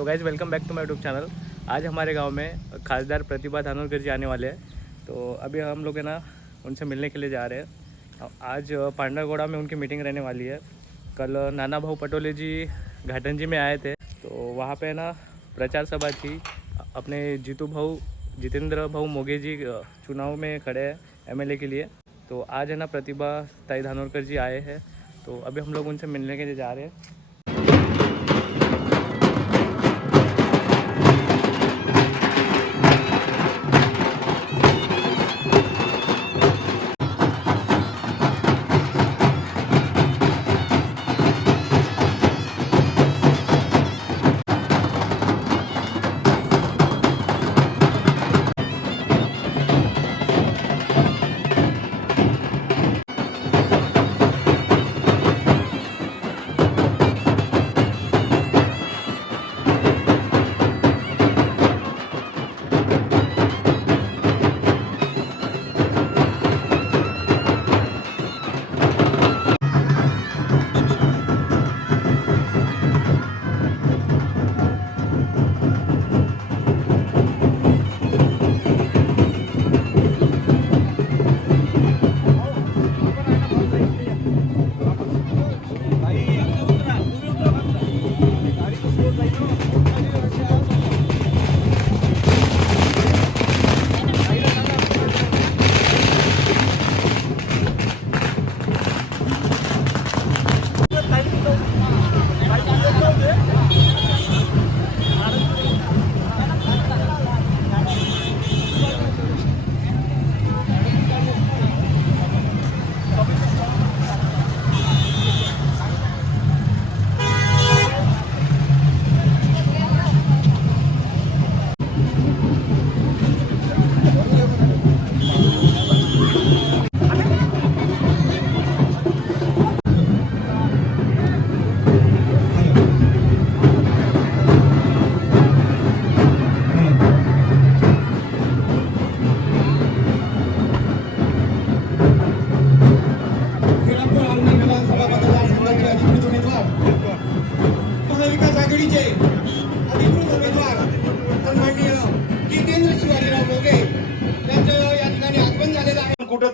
So guys welcome back to my YouTube channel आज हमारे गाँव में खासदार प्रतिभा धानोरकर जी आने वाले हैं। तो अभी हम लोग है ना, उनसे मिलने के लिए जा रहे हैं। आज पांडागोड़ा में उनकी मीटिंग रहने वाली है। कल नाना भाऊ पटोले जी घाटन जी में आए थे। तो वहाँ पे ना, प्रचार सभा थी। अपने जीतू भाऊ, जितेंद्र भाऊ मोगे जी चुनाव में खड़े हैं एमएलए के लिए। तो आज है ना, प्रतिभा ताई धानोरकर जी आए हैं। तो अभी हम लोग उनसे मिलने के लिए जा रहे हैं।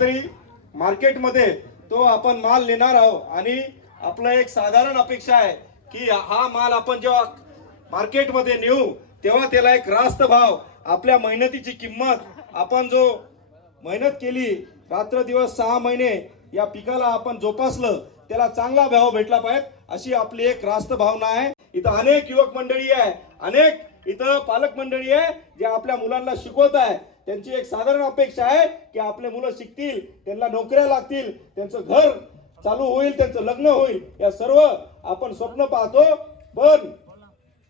आहे मार्केटमध्ये तो आपण माल नेणार आहोत. आणि आपलं एक साधारण अपेक्षा आहे की हा माल आपण जेव्हा मार्केटमध्ये नेऊ तेव्हा त्याला एक रास्त भाव आपल्या मेहनतीची किंमत आपण जो मेहनत केली रात्र दिवस सहा महिने या पिकाला आपण जोपासलं त्याला चांगला भाव भेटला पाहिजे अशी आपली एक रास्त भावना आहे. इथं अनेक युवक मंडळी आहे अनेक इथं पालक मंडळी आहे जे आपल्या मुलांना शिकवत आहे. त्यांची एक साधारण अपेक्षा आहे की आपले मुलं शिकतील त्यांना नोकऱ्या लागतील त्यांचं घर चालू होईल त्यांचं लग्न होईल या सर्व आपण स्वप्न पाहतो. पण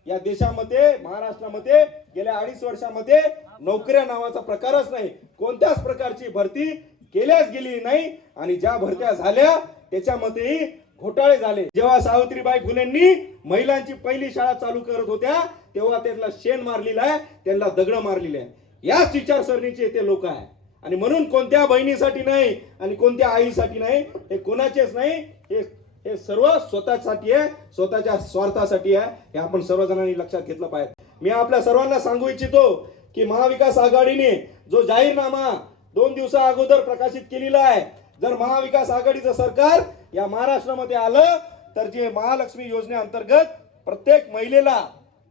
या देशामध्ये महाराष्ट्रामध्ये गेल्या अडीच वर्षामध्ये नोकऱ्या नावाचा प्रकारच नाही. कोणत्याच प्रकारची भरती केल्याच गेली नाही आणि ज्या भरत्या झाल्या त्याच्यामध्येही घोटाळे झाले. जेव्हा सावित्रीबाई फुलेंनी महिलांची पहिली शाळा चालू करत होत्या तेव्हा त्यांना शेण मारलेला आहे त्यांना दगड मारलेले आहे याच विचारसरणीचे ते लोक आहे आणि म्हणून कोणत्या बहिणीसाठी नाही आणि कोणत्या आईसाठी नाही हे कोणाचेच नाही हे हे सर्व स्वतःसाठी आहे स्वतःच्या स्वार्थासाठी आहे हे आपण सर्वजणांनी लक्षात घेतलं पाहिजे. मी आपल्या सर्वांना सांगू इच्छितो की महाविकास आघाडीने जो जाहीरनामा दोन दिवसा अगोदर प्रकाशित केलेला आहे जर महाविकास आघाडीचं सरकार या महाराष्ट्रामध्ये आलं तर जे महालक्ष्मी योजनेअंतर्गत प्रत्येक महिलेला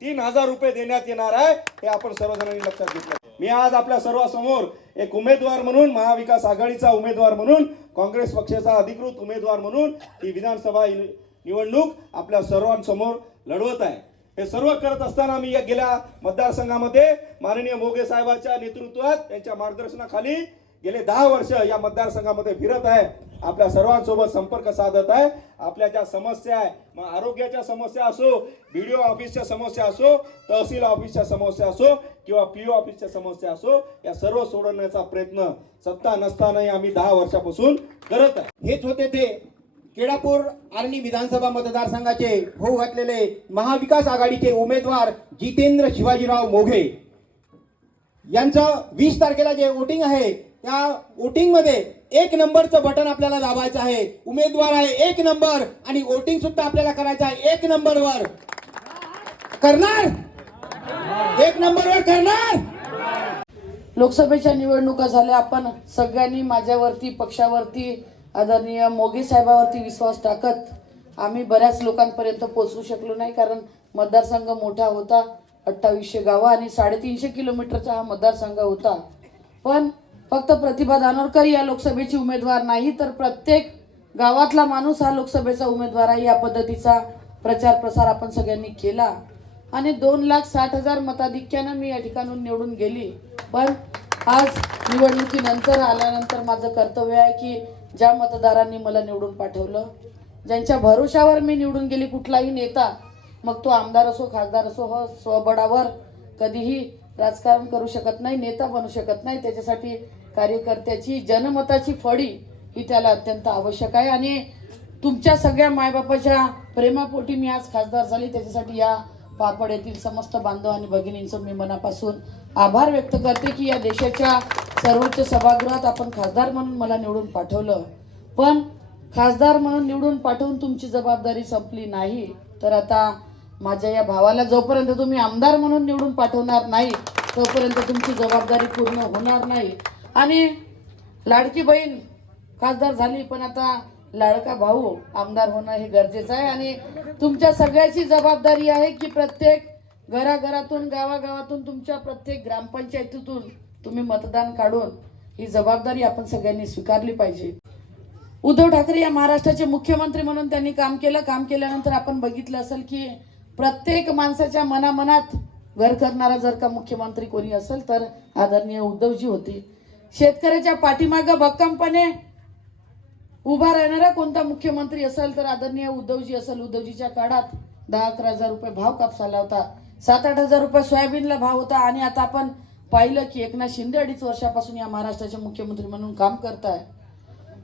तीन हजार रुपये देण्यात येणार आहे हे आपण सर्वजणांनी लक्षात घेतलं मी आज आपल्या सर्वांसमोर एक उमेदवार म्हणून महाविकास आघाडीचा उमेदवार म्हणून काँग्रेस पक्षाचा अधिकृत उमेदवार म्हणून ही विधानसभा निवडणूक आपल्या सर्वांसमोर लढवत आहे. हे सर्व करत असताना मी या गेल्या मतदारसंघामध्ये माननीय मोगे साहेबांच्या नेतृत्वात त्यांच्या मार्गदर्शनाखाली गेले दहा वर्ष या मतदारसंघामध्ये फिरत आहे. आपल्या सर्वांसोबत संपर्क साधत आहे. आपल्या ज्या समस्या आहे मग आरोग्याच्या समस्या असो बीडीओ ऑफिसच्या समस्या असो तहसील ऑफिसच्या समस्या असो किंवा पीओ ऑफिसच्या समस्या असो या सर्व सोडवण्याचा प्रयत्न सत्ता नसतानाही आम्ही दहा वर्षापासून करत आहे. हेच होते ते केळापूर आर्णी विधानसभा मतदारसंघाचे होऊ घातलेले महाविकास आघाडीचे उमेदवार जितेंद्र शिवाजीराव मोघे. यांचं वीस तारखेला जे वोटिंग आहे या वोटिंगमध्ये एक नंबरचं बटन आपल्याला दाबायचं आहे. उमेदवार आहे एक नंबर आणि वोटिंग सुद्धा आपल्याला करायचं आहे एक नंबरवर. करणार? एक नंबरवर करणार? लोकसभेच्या निवडणुका झाल्या. आपण सगळ्यांनी माझ्यावरती पक्षावरती आदरणीय मोगे साहेबावरती विश्वास टाकत आम्ही बऱ्याच लोकांपर्यंत पोहोचू शकलो नाही कारण मतदारसंघ मोठा होता. अठ्ठावीसशे गावं आणि साडेतीनशे किलोमीटरचा हा मतदारसंघ होता. पण फक्त प्रतिभा धानोरकर या लोकसभेची उमेदवार नाही तर प्रत्येक गावातला माणूस हा लोकसभेचा उमेदवार आहे. या पद्धतीचा प्रचार प्रसार आपण सगळ्यांनी केला. आणि दोन लाख साठ हजार मताधिक्यानं मी या ठिकाणून निवडून गेली. पण आज निवडणुकीनंतर आल्यानंतर माझं कर्तव्य आहे की ज्या मतदारांनी मला निवडून पाठवलं ज्यांच्या भरोशावर मी निवडून गेली कुठलाही नेता मग तो आमदार असो खासदार असो हो स्वबळावर कधीही राजकारण करू शकत नाही नेता बनू शकत नाही. त्याच्यासाठी कार्यकर्त्याची जनमताची फळी ही त्याला अत्यंत आवश्यक आहे. आणि तुमच्या सगळ्या मायबापाच्या प्रेमापोटी मी आज खासदार झाली. त्याच्यासाठी या पापड येथील समस्त बांधव आणि भगिनींचं मी मनापासून आभार व्यक्त करते की या देशाच्या सर्वोच्च सभागृहात आपण खासदार म्हणून मला निवडून पाठवलं. पण खासदार म्हणून निवडून पाठवून तुमची जबाबदारी संपली नाही. तर आता माझ्या या भावाला जोपर्यंत तुम्ही आमदार म्हणून निवडून पाठवणार नाही तोपर्यंत तुमची जबाबदारी पूर्ण होणार नाही. आणि लाडकी बहीण खासदार झाली पण आता लाडका भाऊ आमदार होणं हे गरजेचं आहे. आणि तुमच्या सगळ्याची जबाबदारी आहे की प्रत्येक घराघरातून गावागावातून तुमच्या प्रत्येक ग्रामपंचायतीतून तुम्ही मतदान काढून ही जबाबदारी आपण सगळ्यांनी स्वीकारली पाहिजे. उद्धव ठाकरे या महाराष्ट्राचे मुख्यमंत्री म्हणून त्यांनी काम केलं. काम केल्यानंतर आपण बघितलं असेल की प्रत्येक माणसाच्या मनामनात घर करणारा जर का मुख्यमंत्री कोणी असेल तर आदरणीय उद्धवजी होते. शेतकऱ्याच्या पाठीमागं भक्कमपणे उभा राहणारा कोणता मुख्यमंत्री असेल तर आदरणीय उद्धवजी असेल. उद्धवजीच्या काळात दहा अकरा हजार रुपये भाव कापसाला होता. सात आठ हजार रुपये सोयाबीनला भाव होता. आणि आता आपण पाहिलं की एकनाथ शिंदे अडीच वर्षापासून या महाराष्ट्राचे मुख्यमंत्री म्हणून काम करताय.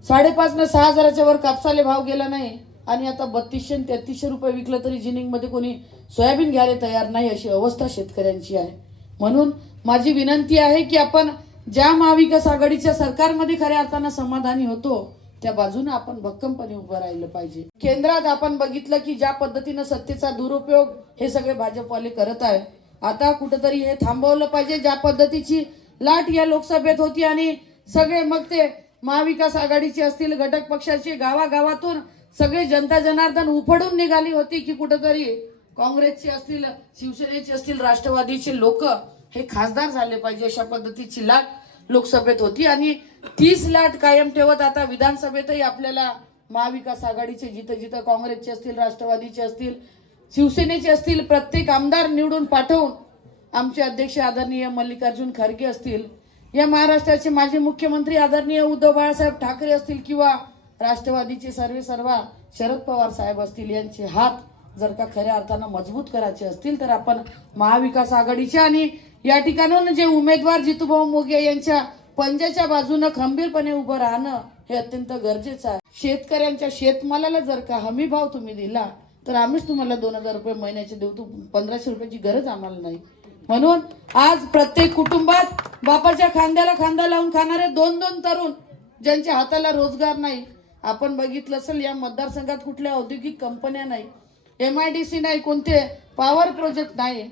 साडेपाच न सहा हजाराच्या वर कापसाले भाव गेला नाही. आणि आता बत्तीसशे आणि तेहतीसशे रुपये विकलं तरी जिनिंगमध्ये कोणी सोयाबीन घ्यायला तयार नाही अशी अवस्था शेतकऱ्यांची आहे. म्हणून माझी विनंती आहे की आपण ज्या महाविकास आघाडीच्या सरकारमध्ये खऱ्या अर्थानं समाधानी होतो त्या बाजूने आपण भक्कमपणे उभं राहिलं पाहिजे. केंद्रात आपण बघितलं की ज्या पद्धतीनं सत्तेचा दुरुपयोग हे सगळे भाजपवाले करत आहे आता कुठंतरी हे थांबवलं पाहिजे. ज्या पद्धतीची लाट या लोकसभेत होती आणि सगळे मग ते महाविकास आघाडीचे असतील घटक पक्षाचे गावागावातून सगळे जनता जनार्दन उफडून निघाली होती की कुठंतरी काँग्रेसचे असतील शिवसेनेचे असतील राष्ट्रवादीचे लोक हे खासदार झाले पाहिजे अशा पद्धतीची लाट लोकसभेत होती. आणि तीस लाट कायम ठेवत आता विधानसभेतही आपल्याला महाविकास आघाडीचे जिथं जिथं काँग्रेसचे असतील राष्ट्रवादीचे असतील शिवसेनेचे असतील प्रत्येक आमदार निवडून पाठवून आमचे अध्यक्ष आदरणीय मल्लिकार्जुन खरगे असतील या महाराष्ट्राचे माजी मुख्यमंत्री आदरणीय उद्धव बाळासाहेब ठाकरे असतील किंवा राष्ट्रवादीचे सर्वे सर्वा शरद पवार साहेब असतील यांचे हात जर का खऱ्या अर्थानं मजबूत करायचे असतील तर आपण महाविकास आघाडीचे आणि या ठिकाणून जे उमेदवार जितूभाऊ मोगे यांच्या पंजाच्या बाजूनं खंबीरपणे उभं राहणं हे अत्यंत गरजेचं आहे. शेतकऱ्यांच्या शेतमालाला जर का हमी भाव तुम्ही दिला तर आम्हीच तुम्हाला दोन हजार रुपये महिन्याचे देऊ. तू पंधराशे रुपयाची गरज आम्हाला नाही. म्हणून आज प्रत्येक कुटुंबात बापाच्या खांद्याला खांदा लावून खाणारे दोन दोन तरुण ज्यांच्या हाताला रोजगार नाही आपण बघितलं असेल या मतदारसंघात कुठल्या औद्योगिक कंपन्या नाही एम आय डी सी नाही कोणते पॉवर प्रोजेक्ट नाही.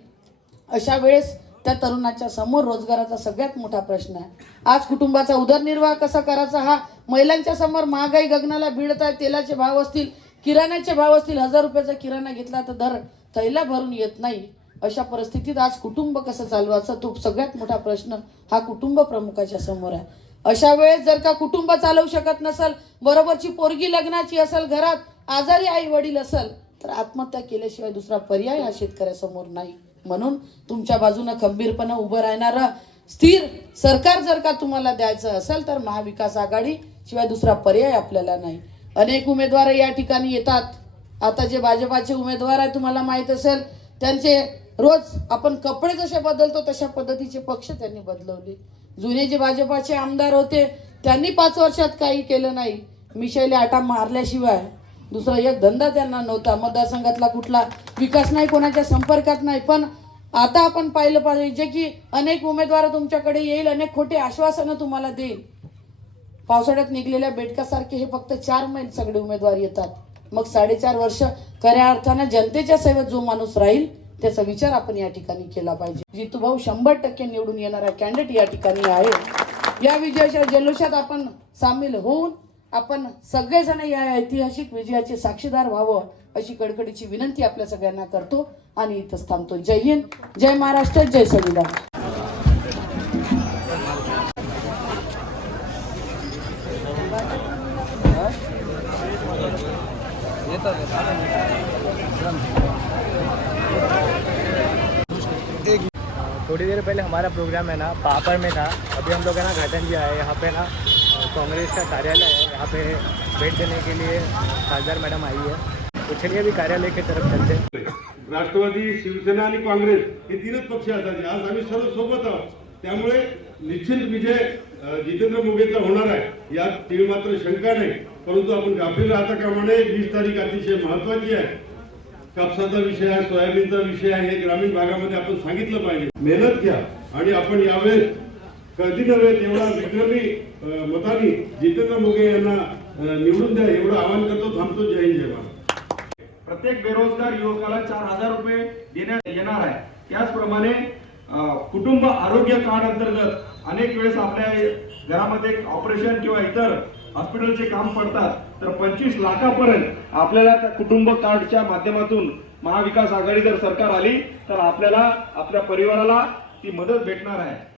अशा वेळेस त्या तरुणाच्या समोर रोजगाराचा सगळ्यात मोठा प्रश्न आहे. आज कुटुंबाचा उदरनिर्वाह कसा करायचा हा? महिलांच्या समोर महागाई गगनाला भिडत आहे तेलाचे भाव असतील किराण्याचे भाव असतील हजार रुपयाचा किराणा घेतला तर दर थैला भरून येत नाही. अशा परिस्थितीत आज कुटुंब कसं चालवायचं? तो सगळ्यात मोठा प्रश्न हा कुटुंब प्रमुखाच्या समोर आहे. अशा वेळेस जर का कुटुंब चालवू शकत नसेल बरोबरची पोरगी लग्नाची असेल घरात आजारी आई वडील असेल तर आत्महत्या केल्याशिवाय दुसरा पर्याय हा शेतकऱ्यासमोर नाही. म्हणून तुमच्या बाजूनं खंबीरपणे उभं राहणारं स्थिर सरकार जर का तुम्हाला द्यायचं असेल तर महाविकास आघाडी शिवाय दुसरा पर्याय आपल्याला नाही. अनेक उमेदवार या ठिकाणी येतात. आता जे भाजपाचे उमेदवार आहे तुम्हाला माहीत असेल त्यांचे रोज आपण कपडे जसे बदलतो तशा पद्धतीचे पक्ष त्यांनी बदलवले. जुने जे भाजपाचे आमदार होते त्यांनी पाच वर्षात काही केलं नाही. मिशाईले आटा मारल्याशिवाय दुसरा एक धंदा त्यांना नव्हता. मतदारसंघातला कुठला विकास नाही कोणाच्या संपर्कात नाही. पण आता आपण पाहिलं पाहिजे की अनेक उमेदवार तुमच्याकडे येईल अनेक खोटे आश्वासनं तुम्हाला देईल. पावसाळ्यात निघलेल्या बेडकासारखे हे फक्त चार महिने सगळे उमेदवार येतात. मग साडेचार वर्ष खऱ्या अर्थानं जनतेच्या सेवेत जो माणूस राहील त्याचा विचार आपण या ठिकाणी केला पाहिजे. जितूभाऊ शंभर टक्के निवडून येणारा कॅन्डिडेट या ठिकाणी आहे. या विजयाच्या जल्लोषात आपण सामील होऊन आपण सगळेजण या ऐतिहासिक विजयाचे साक्षीदार व्हावं अशी कडकडीची विनंती आपल्या सगळ्यांना करतो आणि इथंच थांबतो. जय हिंद जय महाराष्ट्र जय संविधान. थोड़ी देर पहले हमारा प्रोग्राम है ना, पापड़ में था। अभी हम लोग है ना घाटन जी आए यहाँ पे ना कांग्रेस का कार्यालय है। यहाँ पे भेंट देने के लिए खासदार मैडम आई है। तो चलिए अभी कार्यालय की तरफ़ चलते राष्ट्रवादी, शिवसेना काँग्रेस हे तीनच पक्ष असायचे आज आम्ही सर्व सोबत आहोत. निश्चित विजय जितेंद्र मुगेचा होणार आहे. यात तीळ मात्र शंका नाही. परंतु आपण गाफील राहता कामाने वीस तारीख अतिशय महत्वाची आहे. कापसाचा विषय आहे सोयाबीनचा विषय आहे हे ग्रामीण भागामध्ये आपण सांगितलं पाहिजे. मेहनत घ्या. आणि आपण यावेळेस कधी नव्हे तेवढा विक्रमी मतानी जितेंद्र मुगे यांना निवडून द्या. एवढं आवाहन करतो थांबतो. जय हिंद जय प्रत्येक बेरोजगार युवकाला चार हजार रुपये देण्यात येणार आहे. त्याचप्रमाणे कुटुंब आरोग्य कार्ड अंतर्गत अनेक वेळेस आपल्या घरामध्ये ऑपरेशन किंवा इतर हॉस्पिटलचे काम पडतात. तर पंचवीस लाखापर्यंत आपल्याला त्या कुटुंब कार्डच्या माध्यमातून महाविकास आघाडी जर सरकार आली तर आपल्याला आपल्या परिवाराला ती मदत भेटणार आहे.